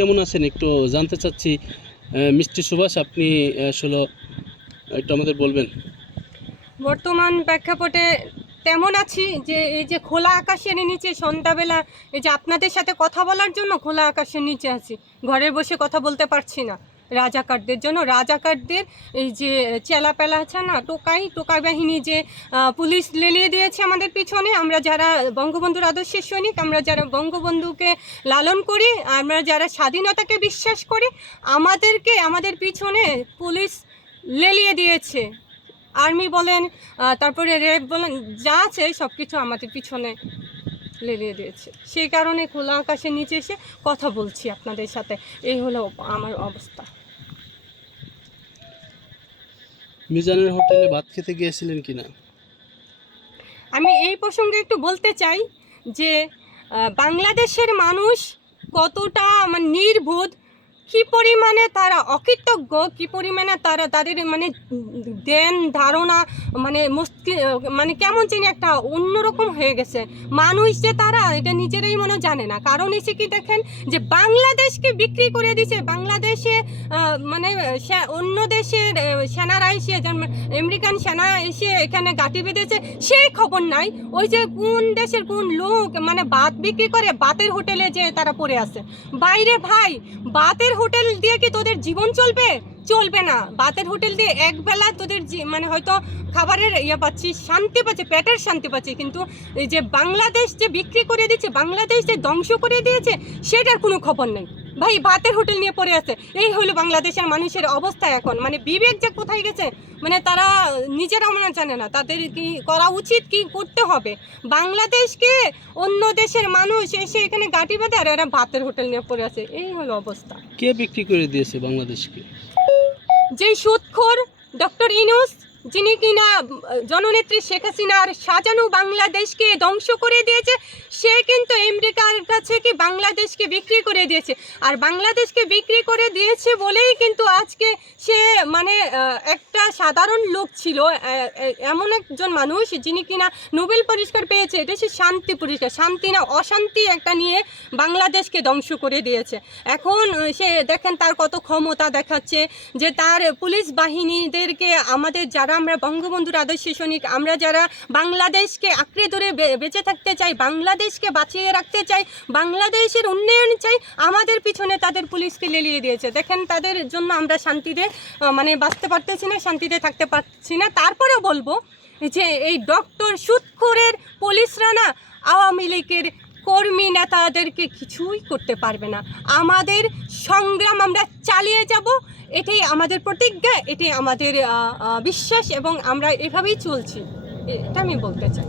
কেমন আছেন? একটু জানতে চাচ্ছি মিষ্টি সুভাষ, আপনি আসলে একটু আমাদের বলবেন। বর্তমান প্রেক্ষাপটে তেমন আছি যে, এই যে খোলা আকাশের নিচে সন্ধ্যাবেলা, এই যে আপনাদের সাথে কথা বলার জন্য খোলা আকাশের নিচে আছি। ঘরে বসে কথা বলতে পারছি না। রাজাকারদের জন্য। রাজাকারদের এই যে চেলাপেলা আছে না, টোকাই টোকাই বাহিনী যে পুলিশ লেলিয়ে দিয়েছে আমাদের পিছনে, আমরা যারা বঙ্গবন্ধুর আদর্শের সৈনিক, আমরা যারা বঙ্গবন্ধুকে লালন করি, আমরা যারা স্বাধীনতাকে বিশ্বাস করি, আমাদেরকে, আমাদের পিছনে পুলিশ লেলিয়ে দিয়েছে। আর্মি বলেন তারপরে র্যাব বলেন, যা আছে সব কিছু আমাদের পিছনে লেলিয়ে দিয়েছে। সেই কারণে খোলা আকাশের নিচে এসে কথা বলছি আপনাদের সাথে। এই হলো আমার অবস্থা। মিজানের হোটেলে ভাত খেতে গিয়েছিলেন কিনা? আমি এই প্রসঙ্গে একটু বলতে চাই যে বাংলাদেশের মানুষ কতটা মানে নির্বোধ কি পরিমাণে তারা অকৃতজ্ঞ কি পরিমাণে তারা তাদের মানে দেন ধারণা মানে মস্তি মানে কেমন জানি একটা অন্যরকম হয়ে গেছে। মানুষ যে তারা, এটা নিজেরাই মনে জানে না। কারণ এসে কি দেখেন যে বাংলাদেশকে বিক্রি করে দিছে বাংলাদেশে মানে অন্য দেশের সেনারা এসে, যেমন আমেরিকান সেনা এসে এখানে গাঁটি বেঁধেছে, সেই খবর নাই। ওই যে কোন দেশের কোন লোক মানে বাত বিক্রি করে বাতের হোটেলে যে তারা পড়ে আছে। বাইরে ভাই বাতের হোটেল দিয়ে কি তোদের জীবন চলবে? চলবে না। বাতের হোটেল দিয়ে একবেলা তোদের মানে হয়তো খাবারের ইয়ে পাচ্ছি, শান্তি পাচ্ছে, পেটের শান্তি পাচ্ছি, কিন্তু এই যে বাংলাদেশ যে বিক্রি করে দিচ্ছে, বাংলাদেশ যে ধ্বংস করে দিয়েছে, সেটার কোনো খবর নেই। ভাই বাতের হোটেল নিয়ে পড়ে আছে। এই হলো বাংলাদেশের মানুষের অবস্থা এখন। মানে বিবেক যে কোথায় গেছে মানে তারা নিজেরা মনে জানে না। তাদের কি করা উচিত কি করতে হবে? বাংলাদেশকে অন্য দেশের মানুষ এসে এখানে গাটি বাঁধে আর এরা ভাতের হোটেল নিয়ে পড়ে আছে। এই হলো অবস্থা। কে বিক্রি করে দিয়েছে বাংলাদেশকে? যেই সুদখোর ডক্টর ইনুস যিনি কিনা জননেত্রী শেখ হাসিনার সাজানো বাংলাদেশকে ধ্বংস করে দিয়েছে, সে কিন্তু আমেরিকার কাছে কি বাংলাদেশকে বিক্রি করে দিয়েছে। আর বাংলাদেশকে বিক্রি করে দিয়েছে বলেই কিন্তু আজকে সে মানে একটা সাধারণ লোক ছিল এমন একজন মানুষ যিনি কিনা নোবেল পুরস্কার পেয়েছে এটা সে শান্তি পুরস্কার, শান্তি না অশান্তি একটা নিয়ে বাংলাদেশকে ধ্বংস করে দিয়েছে। এখন সে দেখেন তার কত ক্ষমতা দেখাচ্ছে যে তার পুলিশ বাহিনীদেরকে আমাদের যারা আমরা বঙ্গবন্ধুর আদর্শ সৈনিক, আমরা যারা বাংলাদেশকে আঁকড়ে ধরে বেঁচে থাকতে চাই, বাংলাদেশকে বাঁচিয়ে রাখতে চাই, বাংলাদেশের উন্নয়ন চাই, আমাদের পিছনে তাদের পুলিশকে লেলিয়ে দিয়েছে। দেখেন তাদের জন্য আমরা শান্তিতে মানে বাঁচতে পারতেছি না, শান্তিতে থাকতে পারছি না। তারপরেও বলব যে এই ডক্টর সুৎখোরের পুলিশরা না আওয়ামী লীগের কর্মী নেতাদেরকে কিছুই করতে পারবে না। আমাদের সংগ্রাম আমরা চালিয়ে যাব, এটাই আমাদের প্রতিজ্ঞা, এটাই আমাদের বিশ্বাস এবং আমরা এভাবেই চলছি। এটা আমি বলতে চাই।